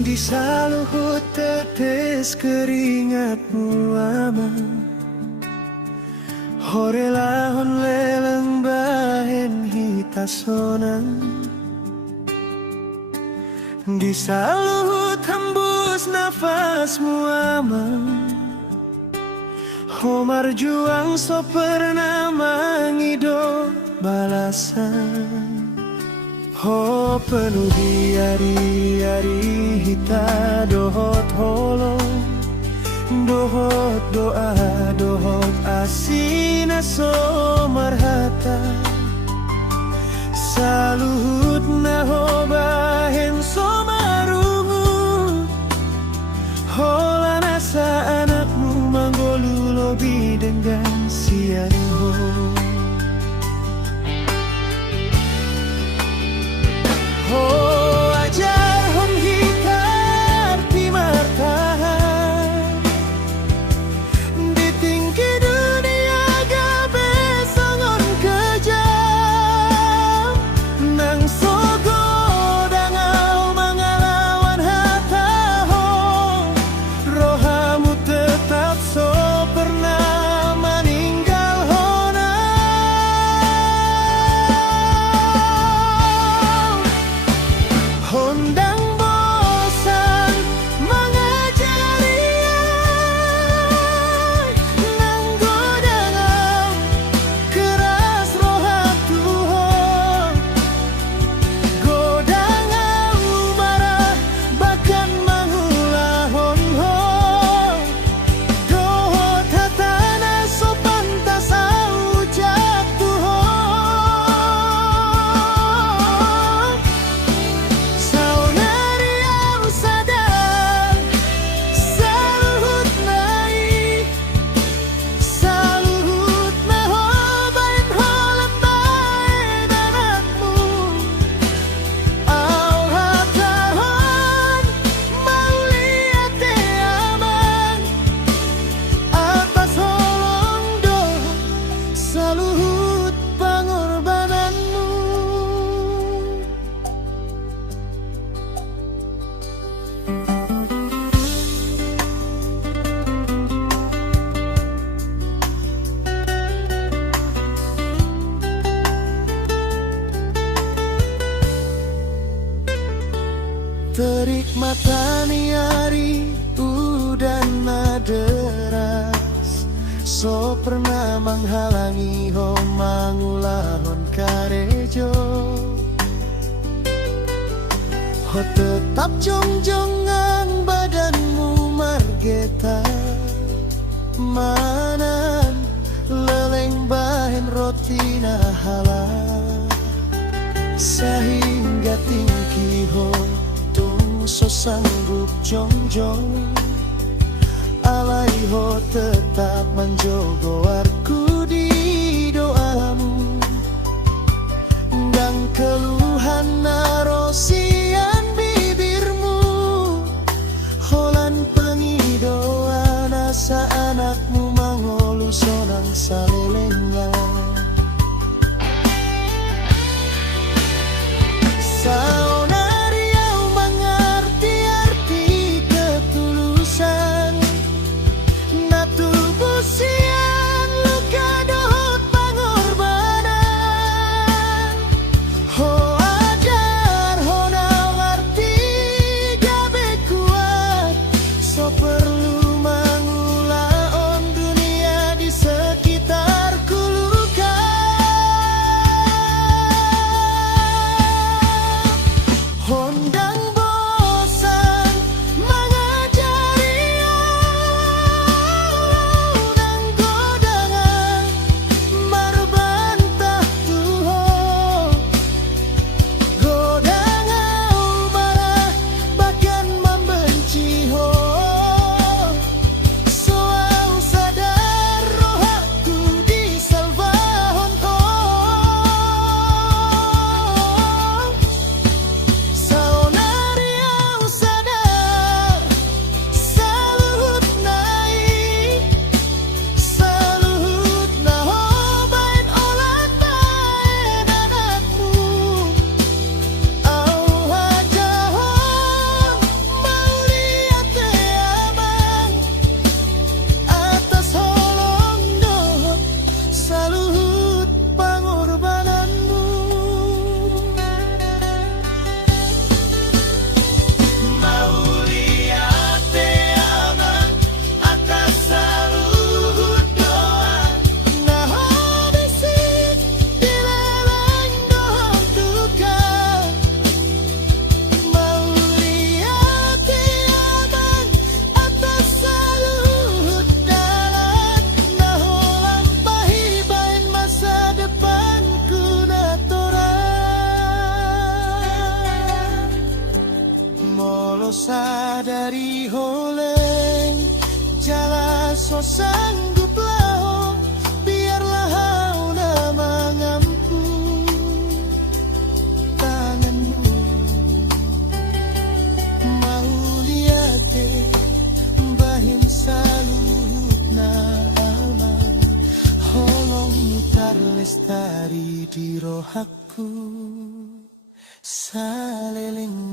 Di saluhut tetes keringatmu ama, horelahon leleng bahen hitasonan. Di saluhut hembus nafasmu ama, homar juang so pernah mengido balasan. Ho penuhi hari-hari hita dohot holong, dohot doa, dohot asina so marhata. Saluhut na ho bahen so marungut, hola nasa anakmu manggolu lobi dengan siang ho. Oh, ajar hon hitar di martahan di tinggi dunia gabe sangon kejam, nang sogo dangau mangalawan hataho, rohamu tetap so pernah meninggal hona. Hondang bosan mengajari nang godangau keras rohat Tuhan, godangau marah bahkan mangulahon ho, dohot hatana so pantas ucap Tuhan. Saunari au sadar saluhut nai, saluhut na ho bain holat bae danatmu, au hatahon mauliate aman atas holong doh saluhut pangorbananmu. Terik matani hari udan deras, so pernah menghalangi ho mangulahon karejo. Ho tetap jong-jongang badanmu margeta, manan leleng bahen rotina halal, sehingga tinggi ho tung so sanggup jong-jong. Alai ho tetap menjogo arku di doamu, dan keluhan narosian bibirmu, holan pengidoan asa anakmu mangolu sonang salelengan. Saunari au mengerti arti ketulusan, na tubuh sian luka dohot pangorbanan. Ho ajar ho nau arti gabe kuat, so perlu mangula on dunia di sekitarku. sadari holeng jala so sanggup lao biarlah hauna mengampu tanganmu mau liate bahin salutna aman holong mutar lestari di rohaku saleleng